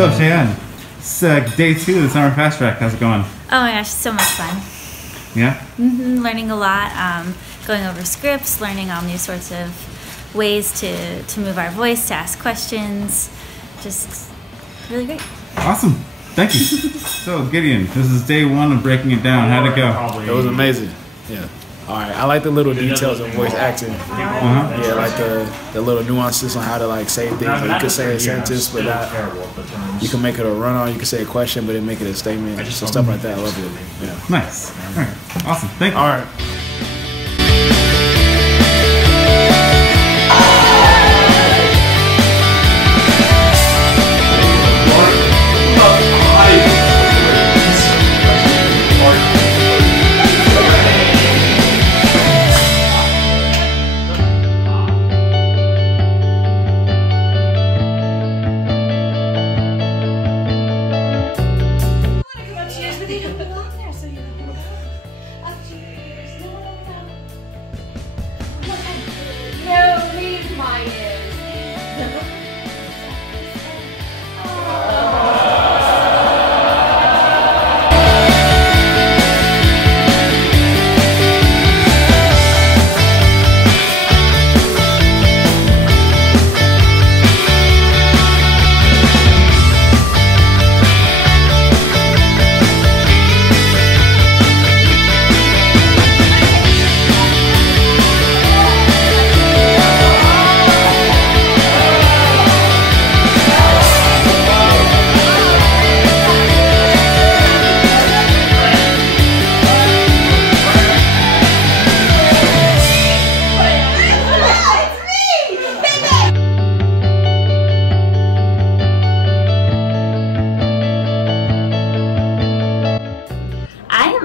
So, Cheyenne, it's day 2 of the Summer Fast Track. How's it going? Oh my gosh, so much fun. Yeah? Learning a lot, going over scripts, learning all new sorts of ways to move our voice, to ask questions. Just really great. Awesome. Thank you. So, Gideon, this is day 1 of breaking it down. How'd it go? It was amazing. Yeah. All right. I like the little details of voice acting. Yeah, like the little nuances on how to like say things. Like you could say a sentence, but you can make it a run-on. You can say a question, but then make it a statement. So stuff like that. I love it. Yeah. Nice. All right. Awesome. Thank you. All right.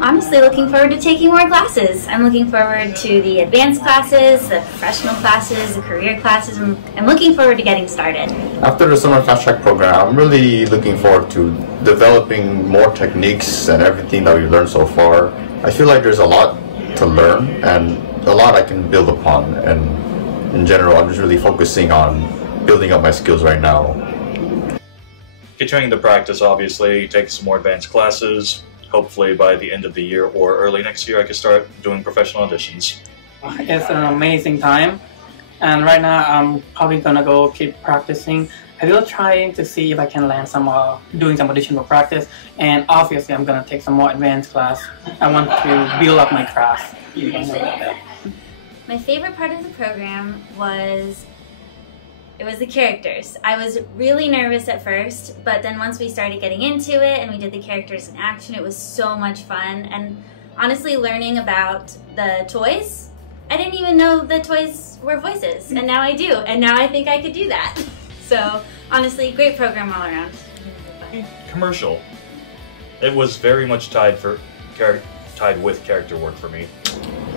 Honestly looking forward to taking more classes. I'm looking forward to the advanced classes, the professional classes, the career classes. I'm looking forward to getting started. After the Summer Fast Track program, I'm really looking forward to developing more techniques and everything that we've learned so far. I feel like there's a lot to learn and a lot I can build upon, and in general I'm just really focusing on building up my skills right now. Continuing the practice, obviously, take some more advanced classes. Hopefully by the end of the year or early next year I can start doing professional auditions. It's an amazing time, and right now I'm probably gonna go keep practicing. I will try to see if I can land some doing some audition for practice, and obviously I'm gonna take some more advanced class. I want to build up my craft. You guys know about that. My favorite part of the program was the characters. I was really nervous at first, but then once we started getting into it and we did the characters in action, it was so much fun. And honestly, learning about the toys, I didn't even know the toys were voices, and now I do, and now I think I could do that. So honestly, great program all around. Commercial. It was very much tied with character work for me.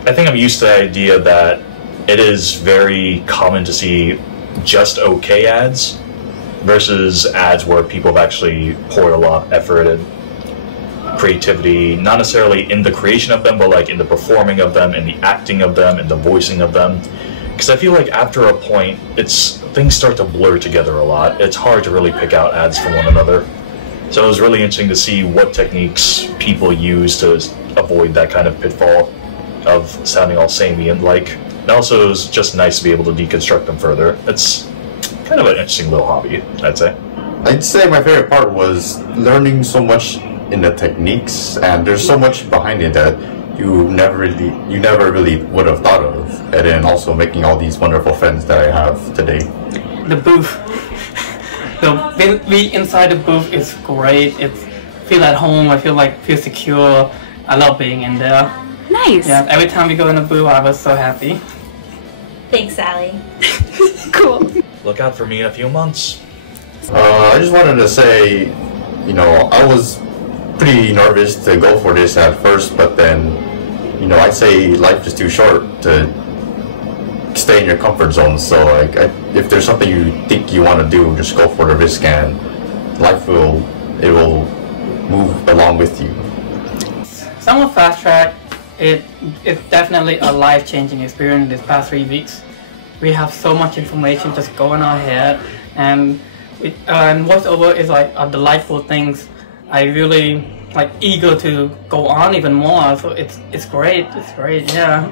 I think I'm used to the idea that it is very common to see just okay ads versus ads where people have actually poured a lot of effort and creativity, not necessarily in the creation of them, but like in the performing of them, in the acting of them, in the voicing of them. Because I feel like after a point, things start to blur together a lot. It's hard to really pick out ads from one another. So it was really interesting to see what techniques people use to avoid that kind of pitfall of sounding all samey and like. And also, it was just nice to be able to deconstruct them further. It's kind of an interesting little hobby, I'd say. I'd say my favorite part was learning so much in the techniques, and there's so much behind it that you never really would have thought of. And then also making all these wonderful friends that I have today. The booth. Being inside the booth is great. It's feel at home. I feel secure. I love being in there. Nice. Yeah. Every time we go in the booth, I was so happy. Thanks, Sally. Cool. Look out for me in a few months. I just wanted to say, you know, I was pretty nervous to go for this at first, but then, you know, I'd say life is too short to stay in your comfort zone. So, like, if there's something you think you want to do, just go for the risk, and life will move along with you. Summer Fast Track, it's definitely a life-changing experience this past 3 weeks. We have so much information just going on ahead, and And voiceover is like a delightful things. I really like eager to go on even more. So it's great. It's great. Yeah.